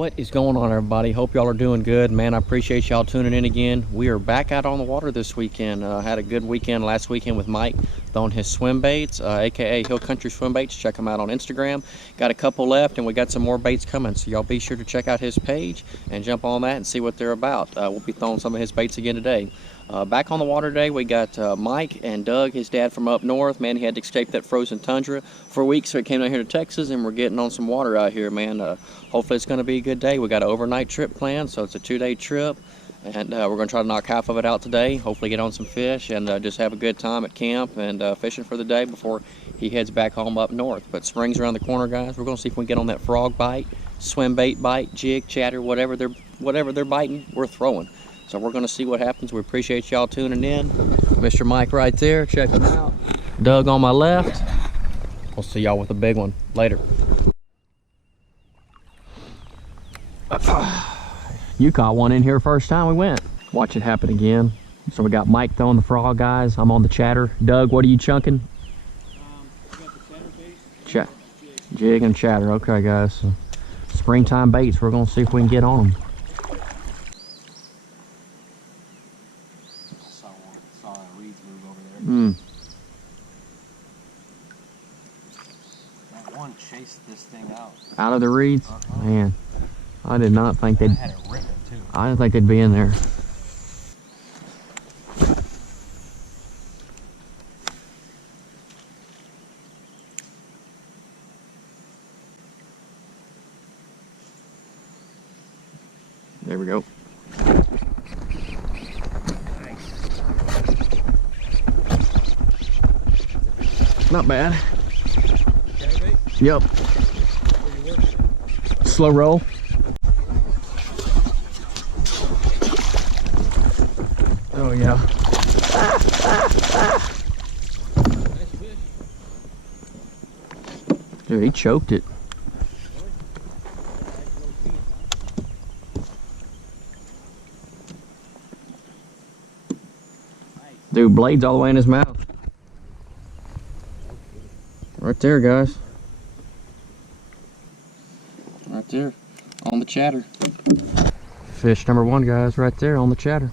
What is going on, everybody? Hope y'all are doing good. Man, I appreciate y'all tuning in again. We are back out on the water this weekend. Had a good weekend last weekend with Mike throwing his swim baits, aka Hill Country Swim Baits. Check him out on Instagram. Got a couple left, and we got some more baits coming, so y'all be sure to check out his page and jump on that and see what they're about. We'll be throwing some of his baits again today. Back on the water today, we got Mike and Doug, his dad from up north. Man, he had to escape that frozen tundra for a week, so he came down here to Texas, and we're getting on some water out here, man. Hopefully it's going to be a good day. We got an overnight trip planned, so it's a 2-day trip, and we're going to try to knock half of it out today. Hopefully get on some fish and just have a good time at camp and fishing for the day before he heads back home up north. But spring's around the corner, guys. We're going to see if we can get on that frog bite, swim bait bite, jig, chatter, whatever they're biting, we're throwing. So we're going to see what happens. We appreciate y'all tuning in. Mr. Mike right there, check him out. Doug on my left. We'll see y'all with a big one later. You caught one in here first time we went. Watch it happen again. So we got Mike throwing the frog, guys. I'm on the chatter. Doug, what are you chunking? I got the chatter bait. Jig and chatter. Okay, guys. So, springtime baits. We're going to see if we can get on them. Saw a reeds move over there. That one chased this thing out. Out of the reeds? Man, I did not think they'd... had it ripping too. I didn't think they'd be in there. There we go. Not bad. Yep. Slow roll. Oh yeah. Dude, he choked it. Dude, blades all the way in his mouth. Right there, guys. Right there, on the chatter. Fish number one, guys, right there on the chatter.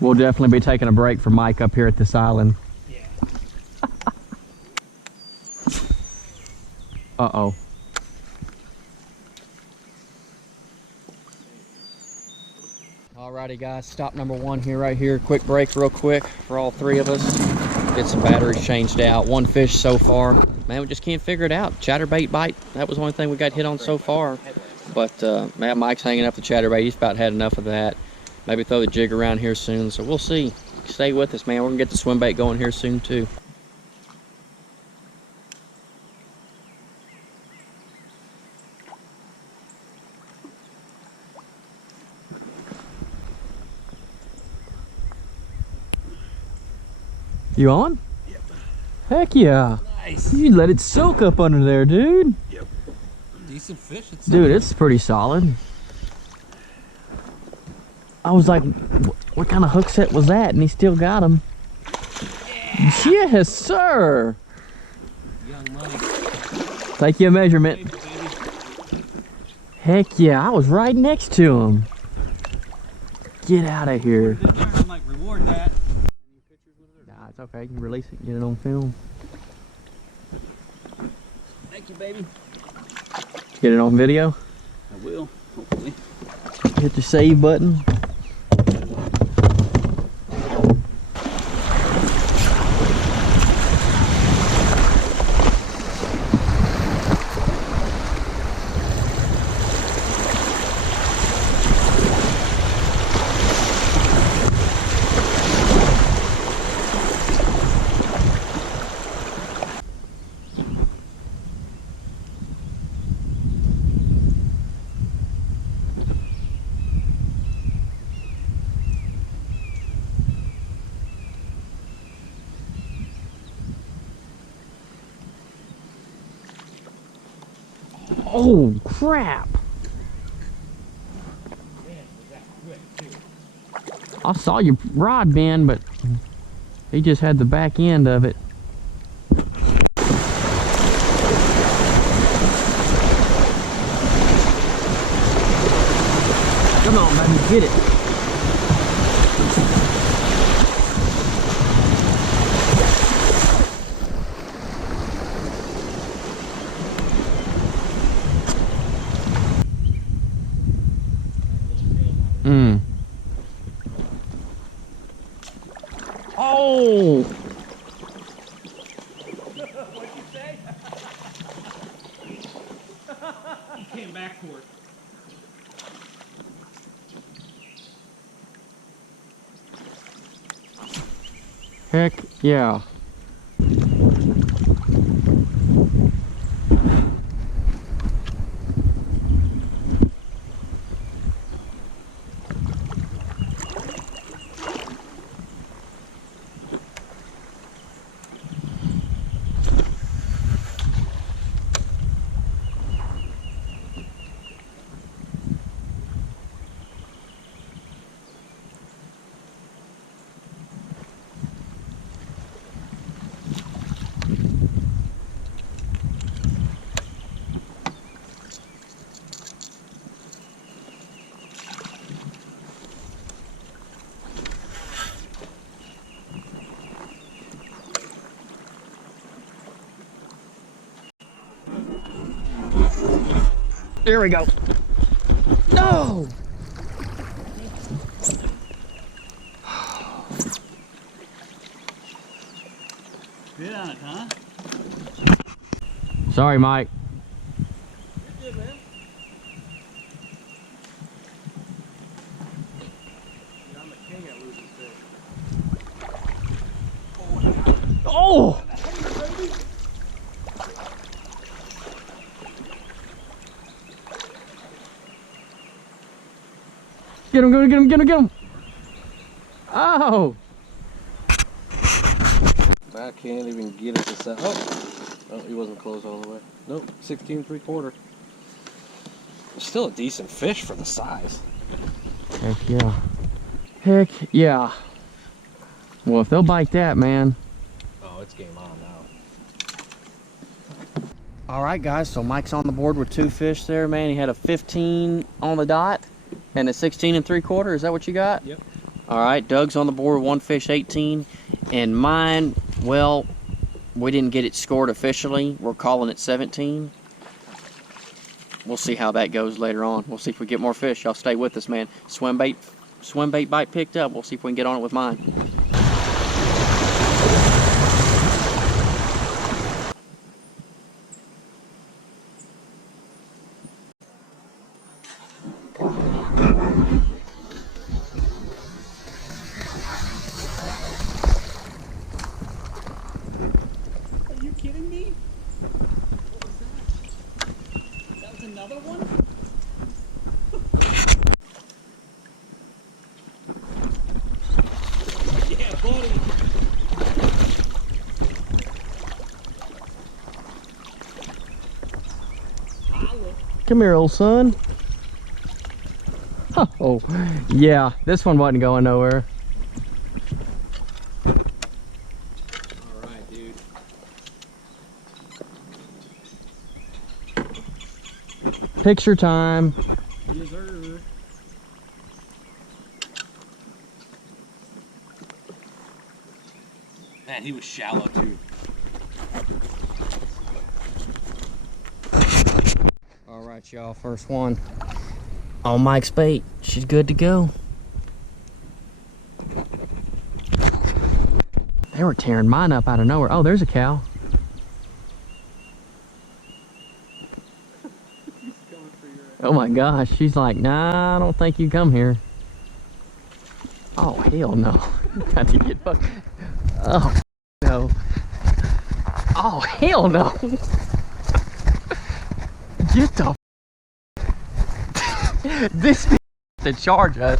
We'll definitely be taking a break for Mike up here at this island. Yeah. Uh-oh. Alrighty, guys, stop number one here, right here. Quick break, real quick, for all three of us. Get some batteries changed out. One fish so far. Man, we just can't figure it out. Chatterbait bite, that was the only thing we got hit on so far. But, man, Mike's hanging up the chatterbait. He's about had enough of that. Maybe throw the jig around here soon, so we'll see. Stay with us, man. We're gonna get the swim bait going here soon, too. You on? Yep. Heck yeah. Nice. You let it soak up under there, dude. Yep. Decent fish. Dude, it's pretty solid. I was like, what kind of hook set was that? And he still got him. Yeah. Yes, sir. Young money. Take your measurement. Heck yeah, I was right next to him. Get out of here. I'm like, reward that. Nah, it's okay. You can release it and get it on film. Thank you, baby. Get it on video. I will, hopefully. Hit the save button. Oh, crap. I saw your rod bend, but He just had the back end of it. Come on, baby, get it. Oh! What'd you say? He came back for it. Heck yeah. There we go. No! Good on it, huh? Sorry, Mike. You're good, man. Yeah, I'm the king at losing fish. Oh! Get him, get him, get him, get him! Oh! I can't even get it to set. Oh, he wasn't closed all the way. Nope, 16 3/4. Still a decent fish for the size. Heck yeah. Heck yeah. Well, if they'll bite that, man. Oh, it's game on now. All right, guys, so Mike's on the board with 2 fish there, man. He had a 15 on the dot and a 16 3/4. Is that what you got? Yep. All right, Doug's on the board with 1 fish, 18. And mine, well, we didn't get it scored officially. We're calling it 17. We'll see how that goes later on. We'll see if we get more fish. Y'all stay with us, man. Swim bait bite picked up. We'll see if we can get on it with mine. Are you kidding me? What was that? That was another one? Yeah, buddy. Come here, old son. Oh, yeah, this one wasn't going nowhere. Alright, dude. Picture time. Yes, sir. Man, he was shallow too. All right, y'all, first one on Mike's bait. She's good to go. They were tearing mine up out of nowhere. Oh, there's a cow. Oh my gosh, she's like, nah, I don't think you come here. Oh, hell no. Got to get fucked. Oh, no. Oh, hell no. Get the this to charge us.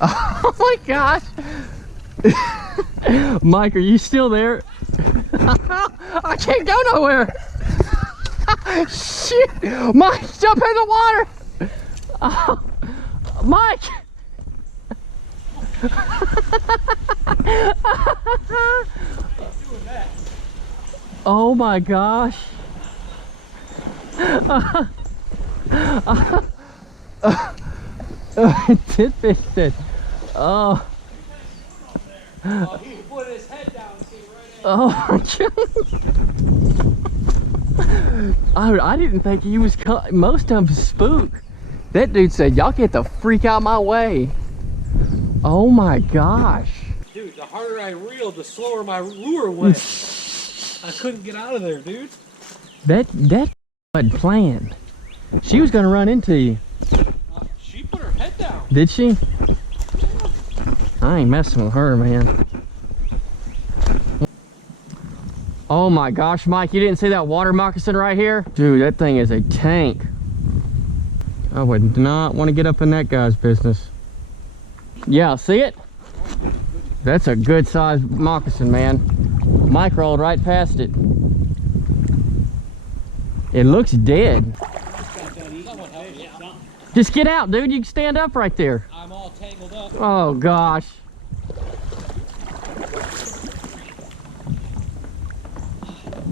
Oh my gosh. Mike, are you still there? I can't go nowhere. Shit. Mike, jump in the water. Oh, Mike. Oh my gosh. Tit fish did. Oh. Oh, he put his head down and came right at Oh my God. I didn't think he was most of them spook. That dude said, y'all get the freak out my way. Oh my gosh. Dude, the harder I reeled, the slower my lure went. I couldn't get out of there, dude. That wasn't planned. She was gonna run into you. She put her head down. Did she? Yeah. I ain't messing with her, man. Oh my gosh, Mike, you didn't see that water moccasin right here? Dude, that thing is a tank. I would not want to get up in that guy's business. Yeah, see it? That's a good sized moccasin, man. Mike rolled right past it. It looks dead. Just get out, dude. You can stand up right there. I'm all tangled up. Oh gosh.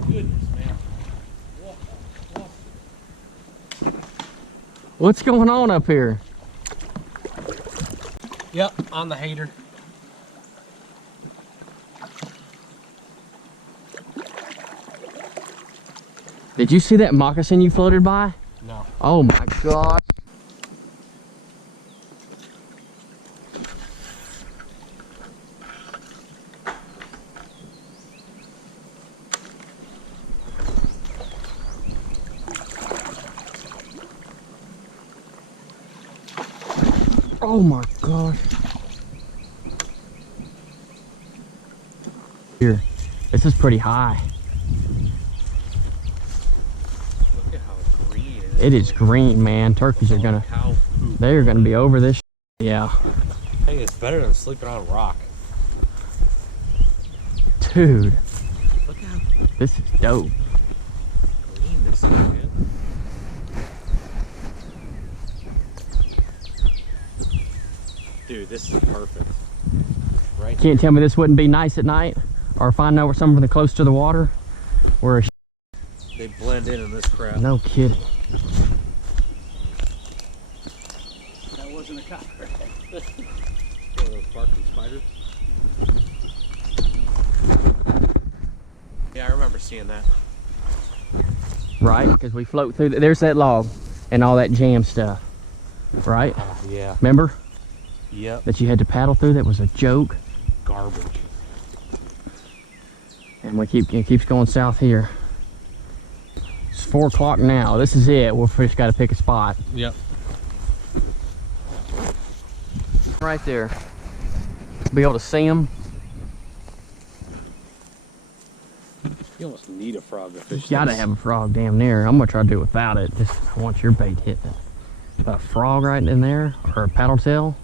Goodness, man. What's going on up here? Yep, on the hater. Did you see that moccasin you floated by? No. Oh my gosh. Oh my gosh. Here, this is pretty high. Look at how green It is green, man. Turkeys are gonna, they're gonna be over this. Yeah. Hey, it's better than sleeping on a rock. Dude, Look how this is dope. green this is, dude. Dude, this is perfect. Right. Can't tell me this wouldn't be nice at night, or if I know something close to the water. Where They blend in this crap. no kidding. That wasn't a copper. One of those barking spiders. Yeah, I remember seeing that. Right? Because we float through. There's that log and all that jam stuff. Right? Yeah. Remember? Yep. That you had to paddle through? That was a joke. Garbage. And it keeps going south here. It's 4 o'clock now. This is it. We've just got to pick a spot. Yep. Right there. Be able to see them. You almost need a frog to fish. You gotta have a frog damn near. I'm gonna try to do it without it. Just I want your bait hitting it. But a frog right in there, or a paddle tail.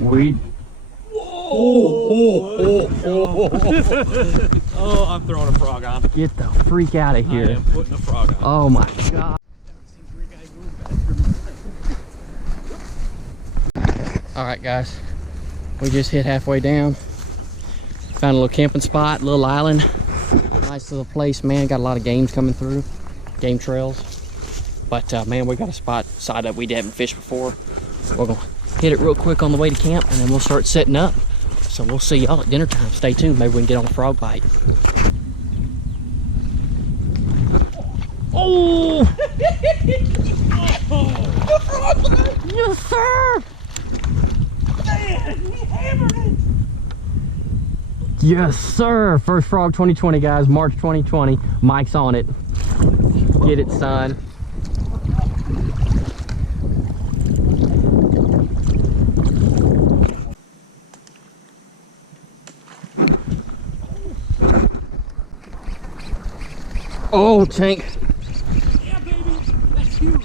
We. Oh, I'm throwing a frog on. Get the freak out of I here. am putting a frog on. Oh my god. Alright guys, we just hit halfway down. Found a little camping spot, little island. Nice little place, man. Got a lot of games coming through, game trails. But man, we got a spot side up we haven't fished before. We're gonna hit it real quick on the way to camp, and then we'll start setting up. So we'll see y'all at dinner time. Stay tuned, maybe we can get on a frog bite. Oh! Yes, sir! Man, he hammered it! Yes, sir! First frog 2020, guys. March 2020. Mike's on it. Get it, son. Oh, tank. Yeah, baby, that's huge.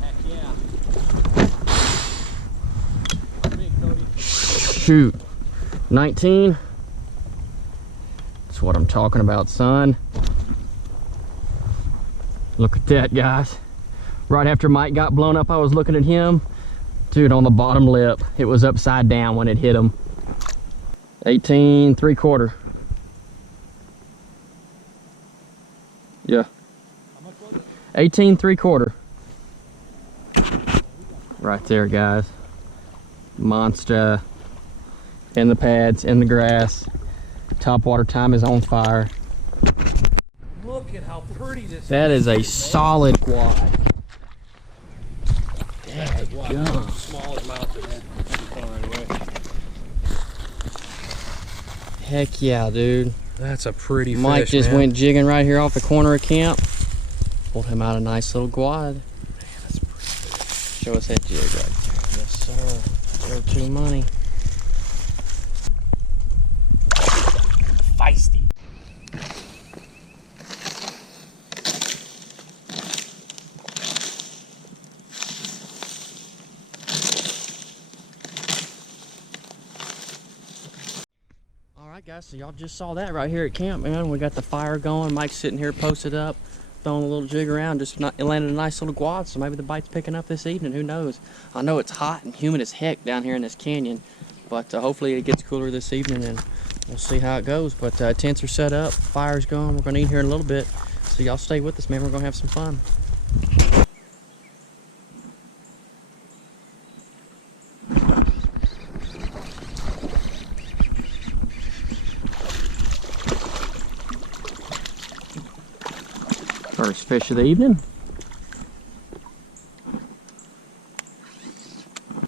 Heck yeah. Big, Cody. Shoot. 19. That's what I'm talking about, son. Look at that, guys. Right after Mike got blown up, I was looking at him. Dude, on the bottom lip, it was upside down when it hit him. 18 3/4. Yeah. 18 3/4. Right there, guys. Monster. In the pads, in the grass. Top water time is on fire. Look at how pretty this That is a solid quad. Dang, small amount of Heck yeah, dude. That's a pretty fish, Mike just man. went jigging right here off the corner of camp. Pulled him out a nice little quad. Man, that's a pretty fish. Show us that jig right there. Yes, sir. Throw two money. Feisty. Alright guys, so y'all just saw that right here at camp, man. We got the fire going. Mike's sitting here posted up, throwing a little jig around. Just it landed a nice little quad, so maybe the bite's picking up this evening. Who knows? I know it's hot and humid as heck down here in this canyon, but hopefully it gets cooler this evening and we'll see how it goes. But tents are set up, fire's going. We're gonna eat here in a little bit, so y'all stay with us, man. We're gonna have some fun. First fish of the evening.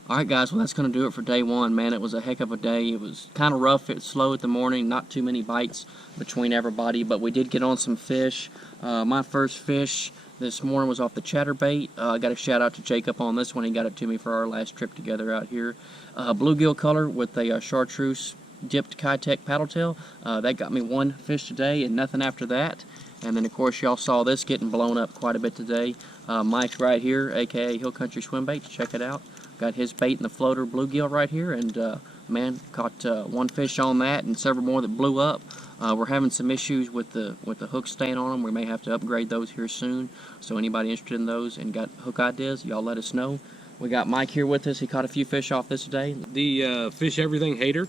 Alright guys, well that's going to do it for day one, man. It was a heck of a day. It was kind of rough, it was slow at the morning, not too many bites between everybody, but we did get on some fish. My first fish this morning was off the chatterbait. I got a shout out to Jacob on this one. He got it to me for our last trip together out here. Bluegill color with a chartreuse dipped Kayak paddle tail. That got me one fish today and nothing after that. And then of course y'all saw this getting blown up quite a bit today. Mike right here, aka Hill Country Swim Baits, check it out. Got his bait in the floater bluegill right here, and man, caught one fish on that and several more that blew up. We're having some issues with the hooks staying on them. We may have to upgrade those here soon. So anybody interested in those and got hook ideas, y'all let us know. We got Mike here with us. He caught a few fish off this today. The fish everything hater.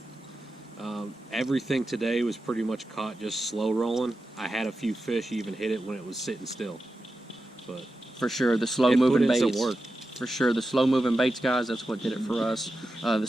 Everything today was pretty much caught just slow rolling. I had a few fish even hit it when it was sitting still. But for sure, the slow moving baits. It work. For sure, the slow moving baits, guys, that's what did it for us.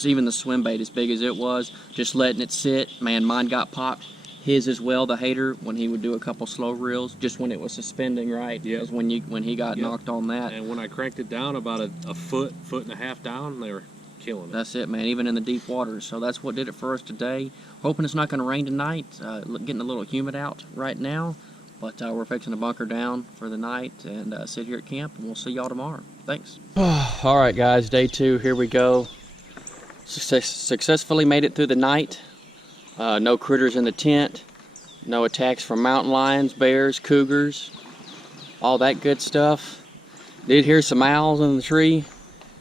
Even the swim bait, as big as it was, just letting it sit. Man, mine got popped. His as well, the hater, when he would do a couple slow reels, just when it was suspending, right? Yeah. Is when he got knocked on that. And when I cranked it down about a foot and a half down, they were killing it. That's it, man, even in the deep waters. So that's what did it for us today. Hoping it's not going to rain tonight. Getting a little humid out right now. But we're fixing to bunker down for the night and sit here at camp, and we'll see y'all tomorrow. Thanks. All right, guys, day two, here we go. Successfully made it through the night. No critters in the tent. No attacks from mountain lions, bears, cougars, all that good stuff. Did hear some owls in the tree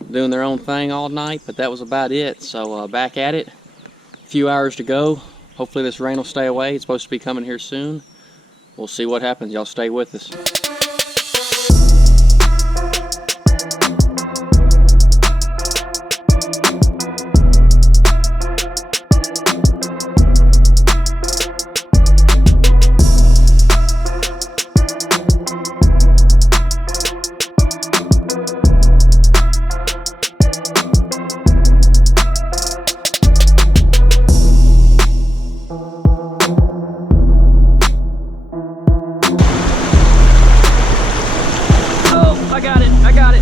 doing their own thing all night, but that was about it. So back at it. A few hours to go. Hopefully this rain will stay away. It's supposed to be coming here soon. We'll see what happens. Y'all stay with us. I got it.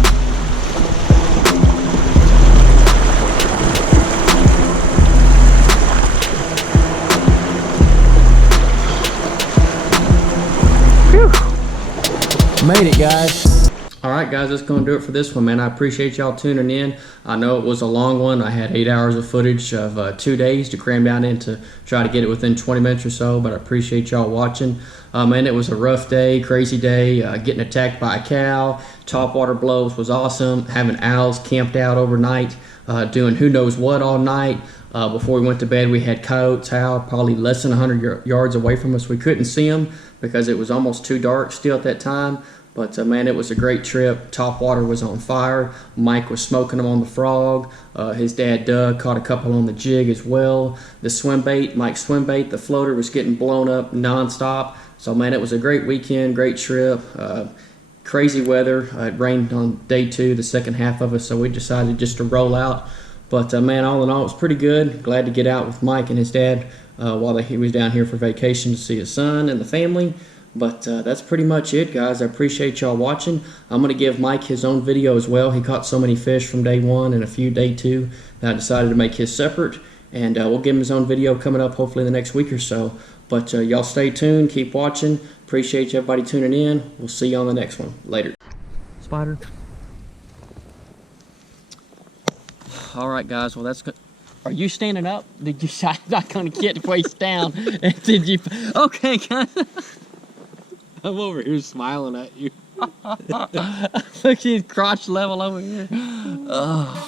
Whew. Made it, guys. All right, guys, that's going to do it for this one, man. I appreciate y'all tuning in. I know it was a long one. I had 8 hours of footage of 2 days to cram down in to try to get it within 20 minutes or so, but I appreciate y'all watching. Man, it was a rough day, crazy day, getting attacked by a cow, top water blows was awesome. Having owls camped out overnight, doing who knows what all night. Before we went to bed, we had coyotes howl probably less than 100 yards away from us. We couldn't see them because it was almost too dark still at that time. But man, it was a great trip. Top water was on fire. Mike was smoking them on the frog. His dad Doug caught a couple on the jig as well. The swim bait, Mike's swim bait, the floater was getting blown up nonstop. So man, it was a great weekend, great trip. Crazy weather. It rained on day 2, the second half of it, so we decided just to roll out. But man, all in all, it was pretty good. Glad to get out with Mike and his dad while he was down here for vacation to see his son and the family. But that's pretty much it, guys. I appreciate y'all watching. I'm going to give Mike his own video as well. He caught so many fish from day 1 and a few day 2 that I decided to make his separate. And we'll give him his own video coming up hopefully in the next week or so. But y'all stay tuned. Keep watching. Appreciate everybody tuning in. We'll see you on the next one. Later. Spider. All right, guys. Well, that's good. Are you standing up? Did you? I'm not going to get waist down. Did you? Okay, guys. I'm over here smiling at you. Look at his crotch level over here. Oh.